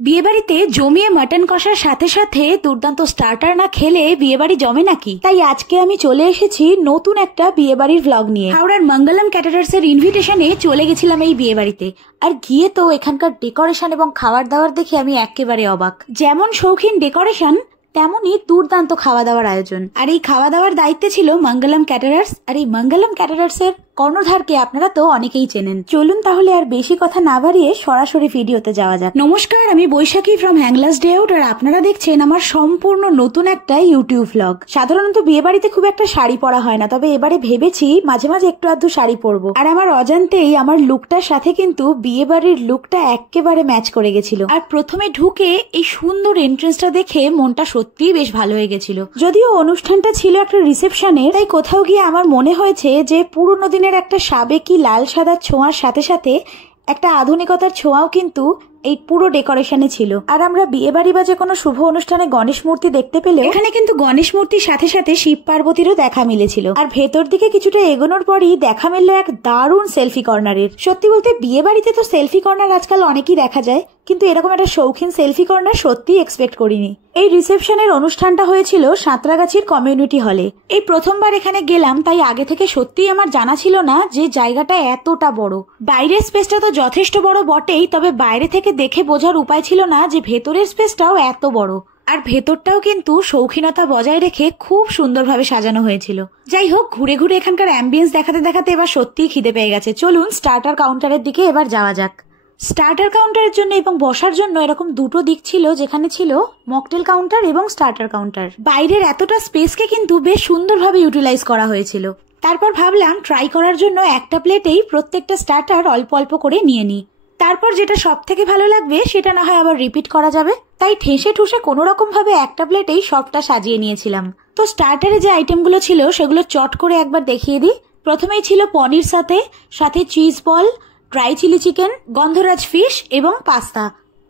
বিয়ে বাড়িতে জমিয়ে মাটন কষার সাথে সাথে দুর্দান্ত স্টার্টার না খেলে বিয়ে বাড়ি জমে নাকি? তাই আজকে আমি চলে এসেছি নতুন একটা বিয়ে বাড়ির ভ্লগ নিয়ে। হাওড়ার মঙ্গলম ক্যাটারার্স এর ইনভিটেশনে চলে গেছিলাম এই বিয়ে বাড়িতে। আর গিয়ে তো এখানকার ডেকোরেশন এবং খাবার দাবার দেখে আমি একেবারে অবাক। যেমন শৌখিন ডেকোরেশন তেমনই দুর্দান্ত খাওয়া দাওয়ার আয়োজন। আর এই খাওয়া দাওয়ার দায়িত্বে ছিল মঙ্গলম ক্যাটারার্স। আর এই মঙ্গলম ক্যাটারার্স এর কর্ণধারকে আপনারা তো অনেকেই চেনেন। চলুন তাহলে আর বেশি কথা না বাড়িয়ে সরাসরি ভিডিওতে যাওয়া যাক। নমস্কার, আমি বৈশাখী ফ্রম হ্যাংলাস ডে আউট, আর আপনারা দেখছেন আমার সম্পূর্ণ নতুন একটা ইউটিউব ভ্লগ। সাধারণত বিয়ে বাড়িতে খুব একটা শাড়ি পরা হয় না, তবে এবারে ভেবেছি মাঝে মাঝে একটু আধটু শাড়ি পরবো। আর আমার অজান্তেই আমার লুকটার সাথে কিন্তু বিয়ে বাড়ির লুকটা একেবারে ম্যাচ করে গেছিল। আর প্রথমে ঢুকে এই সুন্দর এন্ট্রেন্সটা দেখে মনটা সত্যিই বেশ ভালো হয়ে গেছিল। যদিও অনুষ্ঠানটা ছিল একটা রিসেপশনে, তাই কোথাও গিয়ে আমার মনে হয়েছে যে পুরোনো দিনের একটা সাবেকি লাল সাদা ছোঁয়ার সাথে সাথে একটা আধুনিকতার ছোঁয়াও কিন্তু এই পুরো ডেকোরেশনে ছিল। আর আমরা বিয়ে বাড়ি বা যে কোনো শুভ অনুষ্ঠানে গণেশ মূর্তি দেখতে পেলে এখানে কিন্তু গণেশ মূর্তির সাথে সাথে শিব পার্বতীরও দেখা মিলেছিল। আর ভেতর দিকে কিছুটা এগোনোর পরই দেখা মিলল এক দারুণ সেলফি কর্নারের। সত্যি বলতে বিয়ে বাড়িতে তো সেলফি কর্নার আজকাল অনেকই দেখা যায়, কিন্তু এরকম একটা শৌখিন সেলফি কর্নার সত্যি এক্সপেক্ট করিনি। এই রিসেপশনের অনুষ্ঠানটা হয়েছিল সাঁতরাগাছির কমিউনিটি হলে। এই প্রথমবার এখানে গেলাম, তাই আগে থেকে সত্যিই আমার জানা ছিল না যে জায়গাটা এতটা বড়। বাইরের স্পেসটা তো যথেষ্ট বড় বটেই, তবে বাইরে থেকে দেখে বোঝার উপায় ছিল না যে ভেতরের স্পেসটাও এত বড়। আর ভেতরটাও কিন্তু শৌখিনতা বজায় রেখে খুব সুন্দরভাবে সাজানো হয়েছিল। যাই হোক, ঘুরে ঘুরে এখানকার অ্যাম্বিয়েন্স দেখাতে দেখাতে এবার সত্যিই খিদে পেয়ে গেছে। চলুন স্টার্টার কাউন্টারের দিকে এবার যাওয়া যাক। স্টার্টার কাউন্টারের জন্য এবং বসার জন্য এরকম দুটো দিক ছিল, যেখানে ছিল মকটেল কাউন্টার এবং স্টার্টার কাউন্টার। বাইরের এতটা স্পেসকে কিন্তু বেশ সুন্দরভাবে ইউটিলাইজ করা হয়েছিল। তারপর ভাবলাম ট্রাই করার জন্য একটা প্লেটেই প্রত্যেকটা স্টার্টার অল্প অল্প করে নিয়ে নিই। তারপর যেটা সব থেকে ভালো লাগবে সেটা না হয় আবার রিপিট করা যাবে, তাই ঠেসে ঠুসে কোনো রকম ভাবে একটা প্লেটেই সবটা সাজিয়ে নিয়েছিলাম। তো স্টার্টারে যে আইটেমগুলো ছিল সেগুলো চট করে একবার দেখিয়ে দিই। প্রথমেই ছিল পনির সাথে cheese ball, dry chilli chicken, Gondhoraj fish এবং পাস্তা।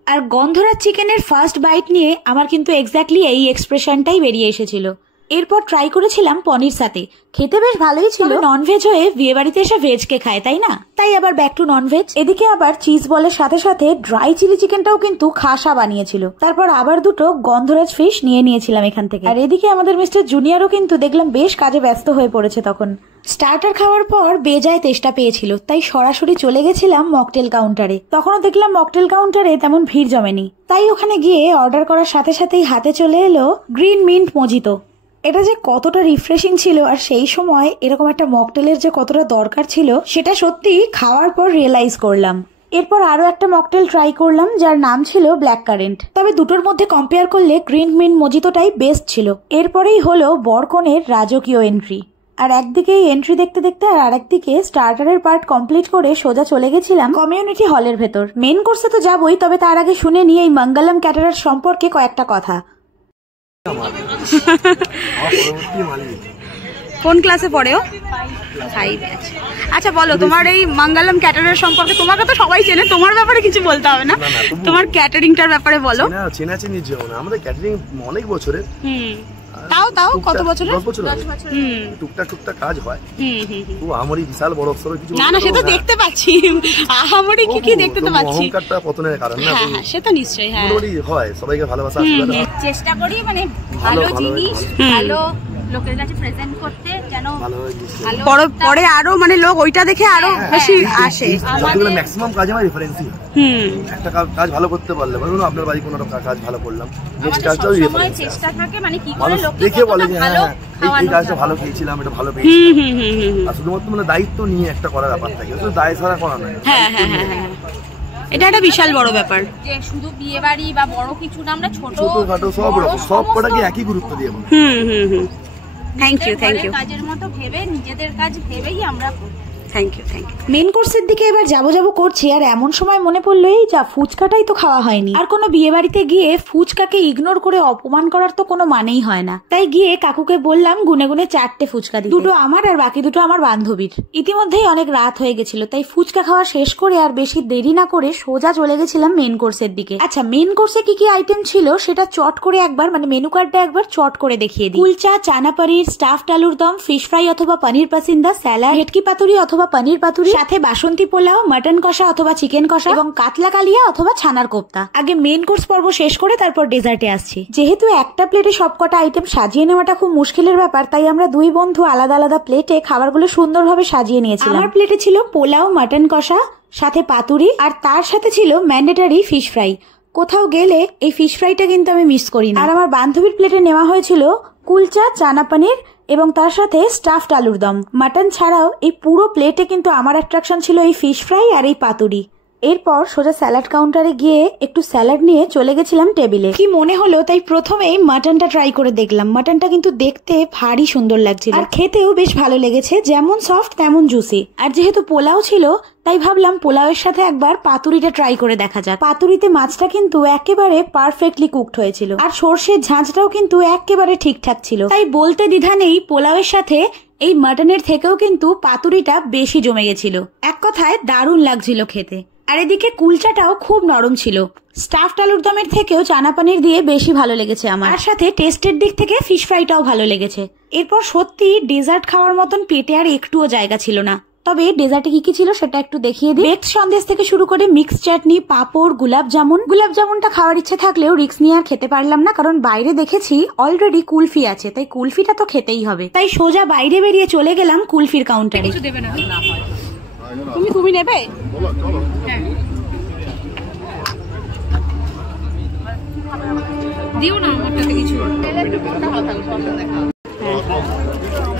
আর গন্ধরাজ চিকেনের ফার্স্ট বাইট নিয়ে আমার কিন্তু এক্স্যাক্টলি এই এক্সপ্রেশনটাই বেরিয়ে এসেছিল। এরপর ট্রাই করেছিলাম পনির সাথে, খেতে বেশ ভালোই ছিল। ননভেজ হয়ে বিয়ে বাড়িতে এসে ভেজ কে খায়, তাই না? তাই আবার ব্যাক টু ননভেজ। এদিকে আবার চিজ বলের সাথে সাথে ড্রাই চিলি চিকেনটাও কিন্তু খাসা বানিয়েছিল। তারপর আবার দুটো গন্ধরাজ ফিশ নিয়ে নিয়েছিলাম এখান থেকে। আর এদিকে আমাদের মিস্টার জুনিয়রও কিন্তু দেখলাম বেশ কাজে ব্যস্ত হয়ে পড়েছে তখন। স্টার্টার খাওয়ার পর বেজায় তেষ্টা পেয়েছিল, তাই সরাসরি চলে গেছিলাম মকটেল কাউন্টারে। তখনও দেখলাম মকটেল কাউন্টারে তেমন ভিড় জমেনি, তাই ওখানে গিয়ে অর্ডার করার সাথে সাথেই হাতে চলে এলো গ্রিন মিন্ট মজিতো। এটা যে কতটা রিফ্রেশিং ছিল, আর সেই সময় এরকম একটা মকটেলের যে কতটা দরকার ছিল সেটা সত্যি খাওয়ার পর রিয়েলাইজ করলাম। এরপর আরো একটা মকটেল ট্রাই করলাম, যার নাম ছিল ব্ল্যাক কারেন্ট। তবে দুটোর মধ্যে কম্পেয়ার করলে গ্রিন মিন্ট মজিতোটাই বেস্ট ছিল। এরপরেই হলো বরকনের রাজকীয় এন্ট্রি। আর একদিকে এন্ট্রি দেখতে দেখতে আর আরেকদিকে স্টার্টারের পার্ট কমপ্লিট করে সোজা চলে গেছিলাম কমিউনিটি হলের ভেতর। মেন কোর্সে তো যাবই, তবে তার আগে শুনে নিই এই মঙ্গলম ক্যাটারার্স সম্পর্কে কয়েকটা কথা। কোন ক্লাসে পড়ে ও? 5 আছে। আচ্ছা বলো, তোমার এই মঙ্গলম ক্যাটারার সম্পর্কে। তোমাকে তো সবাই চেনে, তোমার ব্যাপারে কিছু বলতে হবে না। তোমার ক্যাটারিংটার ব্যাপারে বলো। চেনাচেনি যেও না, আমাদের ক্যাটারিং অনেক বছরের। তাও কত বছরের? 10 বছর। টুকটাক কাজ হয়। তো আমারই বিশাল বড় অফিসার কিছু না, সেটা দেখতে পাচ্ছি। আমারই কি দেখতে তো পাচ্ছি। অহংকারটা পতনের কারণ না। হ্যাঁ, সেটা নিশ্চয়ই। হ্যাঁ, হয় সবাইকে ভালোবাসা চেষ্টা করি, মানে ভালো জিনিস ভালো লোকের কাছে প্রেজেন্ট করতে, যেন পরে আরো মানে লোক ওইটা দেখে আরো বেশি আসে। ম্যাক্সিমাম কাজে আমার রেফারেন্সই হয়। একটা কাজ ভালো করতে পারলে, ধরুন আপনার বাড়ি কোনো কাজ ভালো করলাম, নেক্সট কাজটাও রেফারেন্স চেষ্টা থাকে, মানে কি করে লোক দেখে বলে যে হ্যাঁ এই কাজটা ভালো খেয়েছিলাম, এটা ভালো পেয়েছি। আর শুধুমাত্র মানে দায়িত্ব নিয়ে একটা করার ব্যাপার থাকে, শুধু দায় ছাড়া করা নয়। হ্যাঁ, এটা একটা বিশাল বড় ব্যাপার যে শুধু বিয়ে বাড়ি বা বড় কিছু না, আমরা ছোটখাটো সব কটাকে একই গুরুত্ব দিয়ে। থ্যাংক ইউ কাজের মতো ভেবে, নিজেদের কাজ ভেবেই আমরা থ্যাংক ইউ। মেন কোর্সের দিকে এবার যাবো করছি, আর এমন সময় মনে পড়লো এই যা ফুচকাটাই তো খাওয়া হয়নি। আর কোনো বিয়ে বাড়িতে গিয়ে ফুচকাকে ইগনোর করে অপমান করার তো কোনো মানেই হয় না। তাই গিয়ে কাকুকে বললাম গুনে গুনে 4টে ফুচকা দিতে। দুটো আমার আর বাকি দুটো আমার বান্ধবীর। ইতিমধ্যেই অনেক রাত হয়ে গেছিল, তাই ফুচকা খাওয়া শেষ করে আর বেশি দেরি না করে সোজা চলে গেছিলাম মেন কোর্সের দিকে। আচ্ছা, মেন কোর্সে কি কি আইটেম ছিল সেটা চট করে একবার, মানে মেনু কার্ডটা একবার চট করে দেখিয়ে দিই। কুলচা, চানা পনির, স্টাফড আলুর দম, ফিশ ফ্রাই অথবা পনির পাসিন্দা, স্যালাড, ভেটকি পাতুরি অথবা অথবা পনির পাতুরি, সাথে বাসন্তী পোলাও, মাটন কষা অথবা চিকেন কষা এবং কাতলা কালিয়া অথবা ছানার কোপ্তা। আগে মেন কোর্স পর্ব শেষ করে তারপর ডেজার্টে আসছি। যেহেতু একটা প্লেটে সবকটা আইটেম সাজিয়ে নেওয়াটা খুব মুশকিলের ব্যাপার, তাই আমরা দুই বন্ধু আলাদা আলাদা প্লেটে খাবারগুলো সুন্দরভাবে সাজিয়ে নিয়েছিলাম। আমার প্লেটে ছিল পোলাও, মাটন কষা, সাথে পাতুরি, আর তার সাথে ছিল ম্যান্ডেটারি ফিশ ফ্রাই। কোথাও গেলে এই ফিশ ফ্রাইটা কিন্তু আমি মিস করি না। আর আমার বান্ধবীর প্লেটে নেওয়া হয়েছিল কুলচা, চানা পনির এবং তার সাথে স্টাফড আলুর দম। মাটন ছাড়াও এই পুরো প্লেটে কিন্তু আমার অ্যাট্রাকশন ছিল এই ফিশ ফ্রাই আর এই পাতুরি। এরপর সোজা স্যালাড কাউন্টারে গিয়ে একটু স্যালাড নিয়ে চলে গেছিলাম টেবিলে। কি মনে হলো তাই প্রথমেই মাটনটা ট্রাই করে দেখলাম। মাটনটা কিন্তু দেখতে ভারী সুন্দর লাগছিল আর খেতেও বেশ ভালো লেগেছে, যেমন সফট তেমন জুসি। আর যেহেতু পোলাও ছিল তাই ভাবলাম পোলাওয়ের সাথে একবার পাতুরিটা ট্রাই করে দেখা যাক। পাতুরিতে মাছটা কিন্তু একেবারে পারফেক্টলি কুকড হয়েছিল আর সর্ষের ঝাঁঝটাও কিন্তু একেবারে ঠিকঠাক ছিল। তাই বলতে দ্বিধা নেই, পোলাওয়ের সাথে এই মাটনের থেকেও কিন্তু পাতুরিটা বেশি জমে গেছিল। এক কথায় দারুণ লাগছিল খেতে। আর এদিকে কুলচাটাও খুব নরম ছিল। স্টাফড আলুর দমের থেকেও চানা পনির দিয়ে বেশি ভালো লেগেছে আমার। আর সাথে টেস্টের দিক থেকে ফিশ ফ্রাইটাও ভালো লেগেছে। এরপর সত্যি ডেজার্ট খাওয়ার মতন পেটে আর একটুও জায়গা ছিল না। তবে ডেজার্টে কি কি ছিল সেটা একটু দেখিয়ে দিই। বেকড সন্দেশ থেকে শুরু করে মিক্স চাটনি, পাঁপড়, গোলাপ জামুন। গোলাপ জামুনটা খাওয়ার ইচ্ছে থাকলেও রিস্ক নিয়ে আর খেতে পারলাম না, কারণ বাইরে দেখেছি অলরেডি কুলফি আছে, তাই কুলফিটা তো খেতেই হবে। তাই সোজা বাইরে বেরিয়ে চলে গেলাম কুলফির কাউন্টারে। কিছু দেবে না, তুমি নেবে? হ্যাঁ দিও না আমারটাতে কিছু।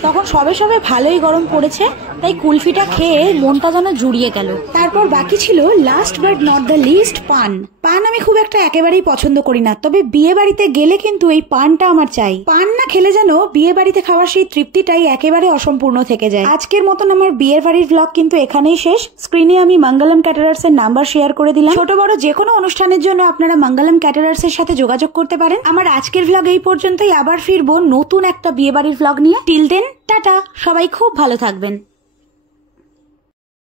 তখন সবে সবে ভালোই গরম পড়েছে, তাই কুলফিটা খেয়ে মনটা যেন জুড়িয়ে গেল। তারপর বাকি ছিল last but not the least paan. Paan আমি খুব একটা একেবারেই পছন্দ করি না, তবে বিয়ে বাড়িতে গেলে কিন্তু এই পানটা আমার চাই। পান না খেলে যেন বিয়ে বাড়িতে খাওয়ার সেই তৃপ্তিটাই একেবারে অসম্পূর্ণ থেকে যায়। আজকের মতন আমার বিয়ের বাড়ির ব্লগ কিন্তু এখানেই শেষ। স্ক্রিনে আমি মঙ্গলম ক্যাটারার্স এর নাম্বার শেয়ার করে দিলাম। ছোট বড় যে কোনো অনুষ্ঠানের জন্য আপনারা মঙ্গলম ক্যাটারার্স এর সাথে যোগাযোগ করতে পারেন। আমার আজকের ব্লগ এই পর্যন্তই। আবার ফিরবো নতুন একটা বিয়ে বাড়ির ব্লগ নিয়ে। টিল দেন টাটা, সবাই খুব ভালো থাকবেন।